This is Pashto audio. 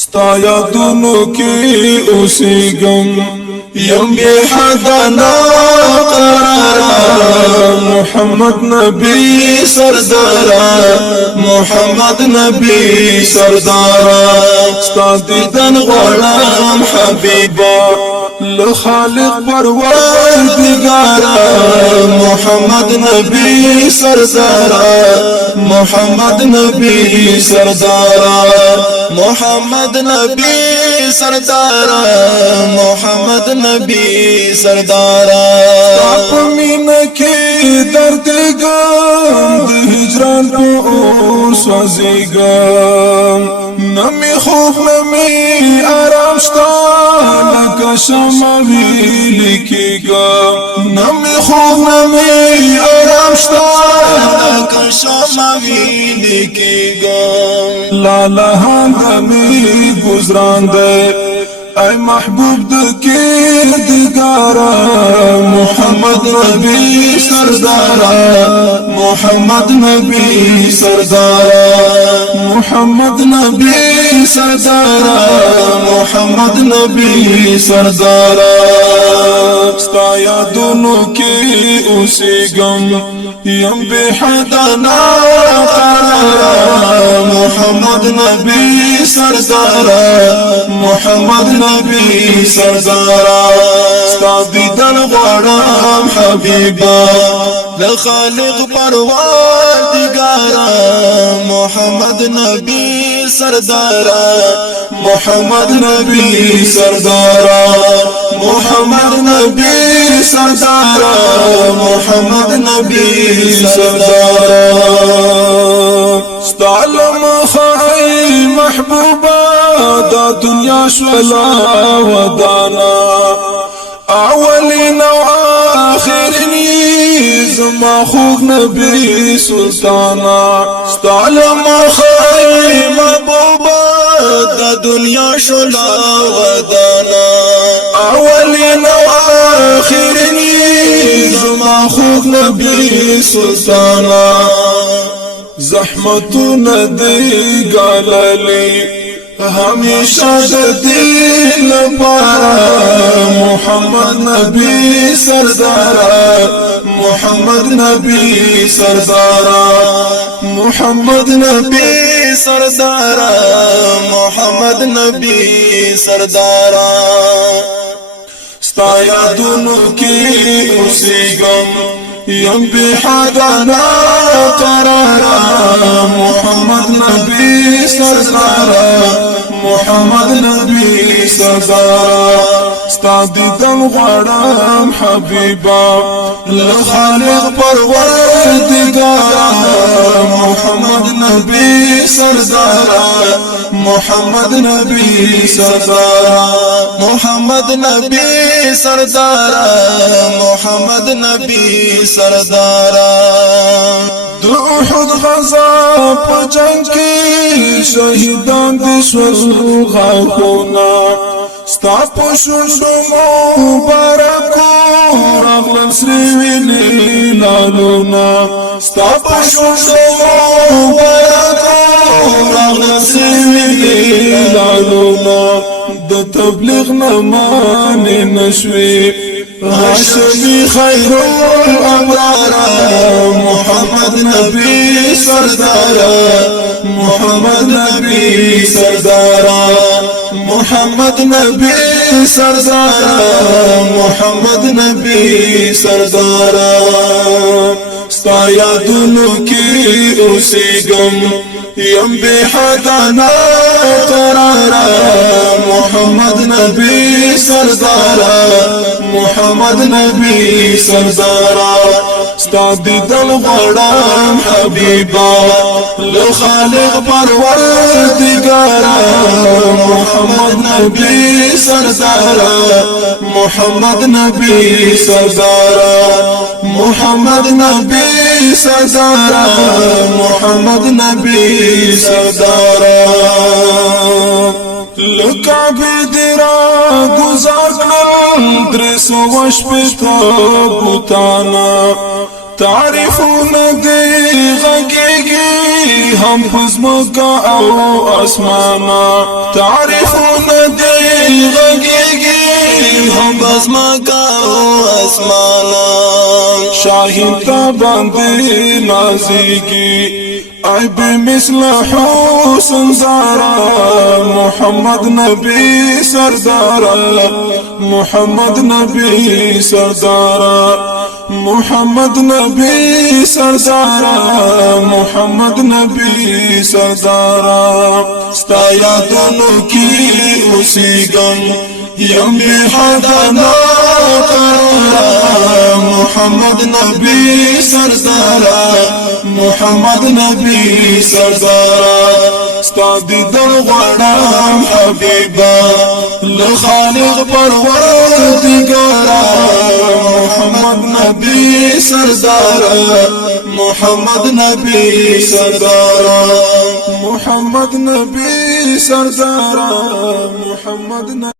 ستا یادونو کی اوسیگم یم بی حدنا قرارا محمد نبی سردارا محمد نبی سردارا ستا دیدن غلام حبیبا لخالق پروردگارا محمد نبی سردارا محمد نبی سردارا محمد نبی سردارا محمد نبی سردارا آپ مینا کی درد گم دی ہجران پو سوزیگم نمی خوب نمی آرام شتا لکا شماوی لکیگم نمی خوب نمی آرام شتا لکا شماوی لکیگم لالا ہندمی گزران دے اے محبوب دکیر دگارا محمد نبی سردارا محمد نبی سردارا محمد نبی سردارا محمد نبی سردارا ستا یادونو کی اوسیگم یم بی حدنا قرارا محمد نبی سردارا محمد نبی سردارا ستا دیدن غرام حبیبا لخالق پروردگارا محمد نبی سردارا محمد نبی سردارا محمد نبی سردارا محمد نبی سردارا استعلم خائی محبوبا دا دنیا شولا ودانا اولین و آخرین زما خوب نبی سلطانا استعلم خائی محبوبا دا دنیا شولا ودانا اولین و آخرین زما خوب نبی سلطانا زحمتو ندی گالالی ہمیشہ دین پارا محمد نبی سردارا محمد نبی سردارا محمد نبی سردارا محمد نبی سردارا ستا یادونو کی اوسیگم یم بی حدنا قرارا محمد نبی سردارا محمد نبی سردارا ستا دیدن غرام حبیبا لخالق پروردگارا محمد نبی سردارا محمد نبی سردارا محمد نبی سردارا محمد نبی سردارا دو احد غزا پا جنگ کی شہیدان دشور غاکونا ستا پشوشو مبارکو رغلن سریوینی لالونا ستا پشوشو مبارکو رغلن سریوینی لالونا د تبلیغ نمانی نشوی هاشمی خیر الابرارا محمد نبی سردارا محمد نبی سردارا محمد نبی سردارا محمد نبی سردارا ستا یادونو کی اوسیگم یم بی حدنا قرارا محمد نبی سردارا محمد نبی سردارا ستا دیدن غرام حبیبا لخالق پروردگارا محمد نبی سردارا محمد نبی سردارا محمد نبی سردارا محمد نبی سردارا لکعبی دیرا گزار کنم درس و شپتا بوتانا تعریفونه دی غږیږي هم پزمکا او اسمانا تعریفونه دی غږیږي هم پزمکا او اسمانا شاهین تا باندې نازیږي عیب مثل حسن زارا محمد نبی سردارا محمد نبی سردارا محمد نبی سردارا محمد نبی سردارا ستا یادونو کی اوسیگم یم بی حدانا قرارا محمد نبی سردارا محمد نبی سردارا ستا دیدن غواړم حبیبا لخالق پروردگارا محمد نبی سردارا محمد نبی سردارا محمد نبی سردارا محمد نبی